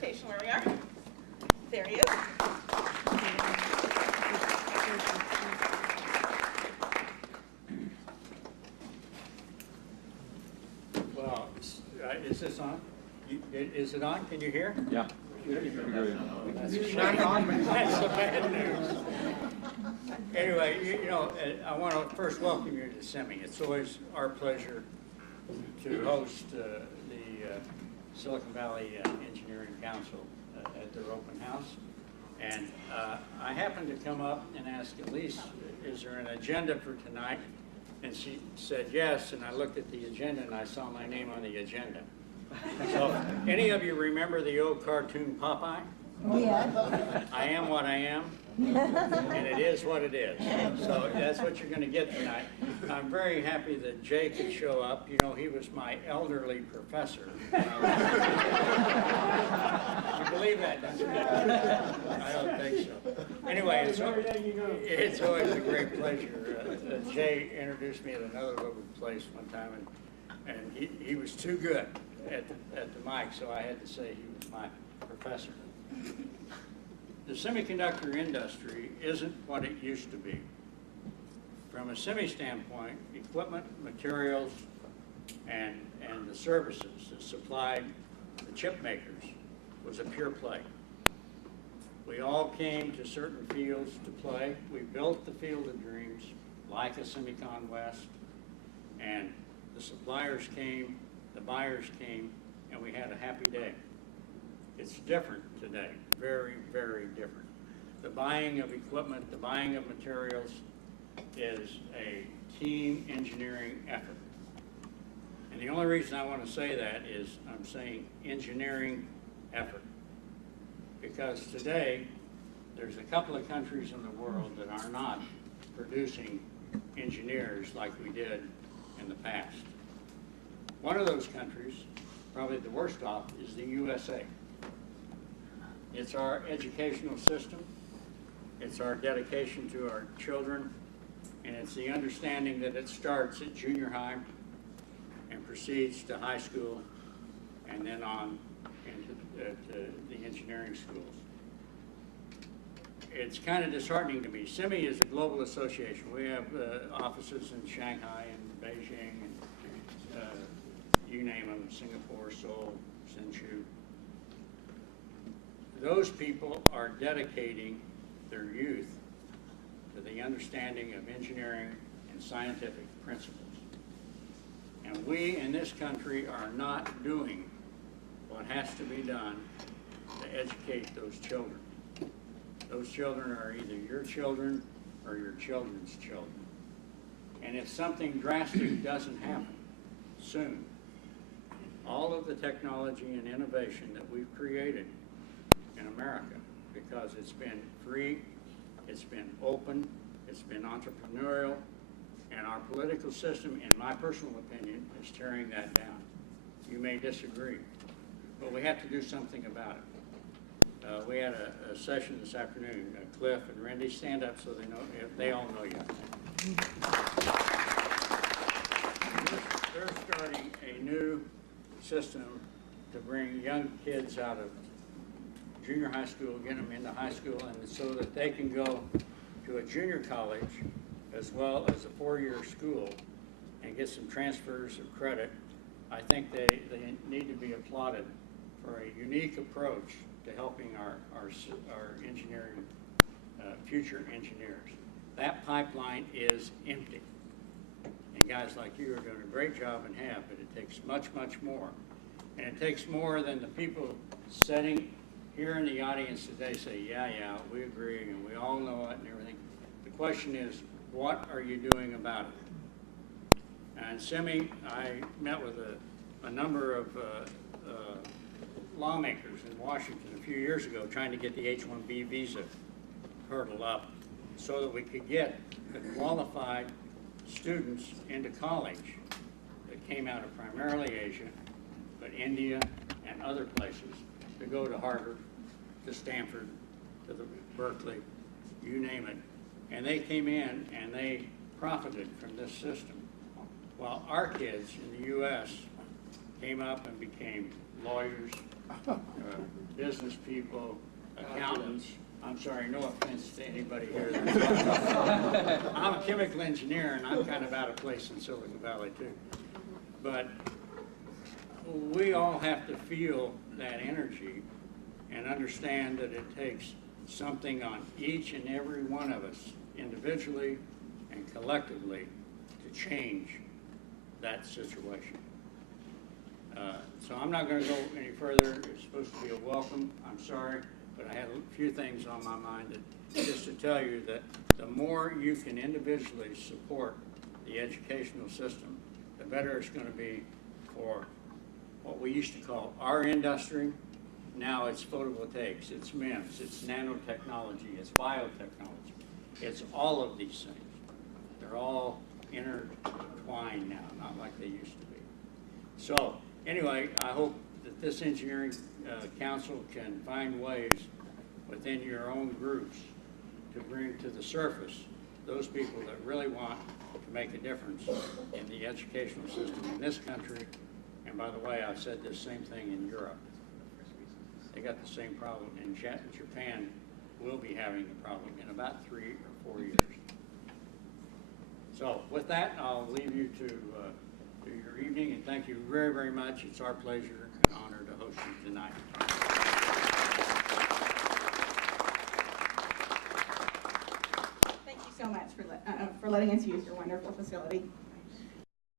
location where we are. There he is. Well, is this on? Is it on? Can you hear? Yeah. That's the bad news. Anyway, you know, I want to first welcome you to SEMI. It's always our pleasure to host the Silicon Valley Engineering Council at their open house. And I happened to come up and ask Elise, is there an agenda for tonight? And she said yes, and I looked at the agenda and I saw my name on the agenda. So, any of you remember the old cartoon Popeye? Yeah. I am what I am, and it is what it is. So that's what you're going to get tonight. I'm very happy that Jay could show up. You know, he was my elderly professor. You believe that, don't you? I don't think so. Anyway, it's always a great pleasure. Jay introduced me at another little place one time, and he was too good at the mic, so I had to say he was my professor. The semiconductor industry isn't what it used to be. From a semi standpoint, equipment, materials, and the services that supplied the chip makers was a pure play. We all came to certain fields to play. We built the field of dreams, like a Semicon West, and the suppliers came, the buyers came, and we had a happy day. It's different today, very, very different. The buying of equipment, the buying of materials is a team engineering effort. And the only reason I want to say that is I'm saying engineering effort. Because today, there's a couple of countries in the world that are not producing engineers like we did in the past. One of those countries, probably the worst off, is the USA. It's our educational system, it's our dedication to our children, and it's the understanding that it starts at junior high and proceeds to high school and then on into the engineering schools. It's kind of disheartening to me. SEMI is a global association. We have offices in Shanghai and Beijing and you name them, Singapore, Seoul, Hsinchu. Those people are dedicating their youth to the understanding of engineering and scientific principles. And we in this country are not doing what has to be done to educate those children. Those children are either your children or your children's children. And if something drastic doesn't happen soon, all of the technology and innovation that we've created in America, because it's been free, it's been open, it's been entrepreneurial, and our political system, in my personal opinion, is tearing that down. You may disagree, but we have to do something about it. We had a session this afternoon. Cliff and Randy, stand up so they know, if they all know you. They're starting a new system to bring young kids out of junior high school, get them into high school, and so that they can go to a junior college as well as a four-year school and get some transfers of credit. I think they need to be applauded for a unique approach to helping our engineering, future engineers. That pipeline is empty. And guys like you are doing a great job and have, but it takes much, much more. And it takes more than the people sitting here in the audience today say, yeah, we agree, and we all know it and everything. The question is, what are you doing about it? And SEMI, I met with a number of lawmakers in Washington a few years ago trying to get the H-1B visa hurdle up so that we could get the qualified students into college that came out of primarily Asia, but India and other places, to go to Harvard, to Stanford, to the Berkeley, you name it. And they came in and they profited from this system. While our kids in the U.S. came up and became lawyers, business people, accountants. I'm sorry, no offense to anybody here. I'm a chemical engineer, and I'm kind of out of place in Silicon Valley, too. But we all have to feel that energy and understand that it takes something on each and every one of us, individually and collectively, to change that situation. So I'm not going to go any further. It's supposed to be a welcome. I'm sorry, but I had a few things on my mind that, just to tell you that the more you can individually support the educational system, the better it's going to be for what we used to call our industry. Now it's photovoltaics, it's MEMS, it's nanotechnology, it's biotechnology. It's all of these things. They're all intertwined now, not like they used to be. So anyway, I hope that this engineering council can find ways within your own groups to bring to the surface those people that really want to make a difference in the educational system in this country. And by the way, I've said this same thing in Europe. They got the same problem, and Japan will be having the problem in about 3 or 4 years. So with that, I'll leave you to your evening, and thank you very, very much. It's our pleasure and honor to host you tonight. Thank you so much for letting us use your wonderful facility.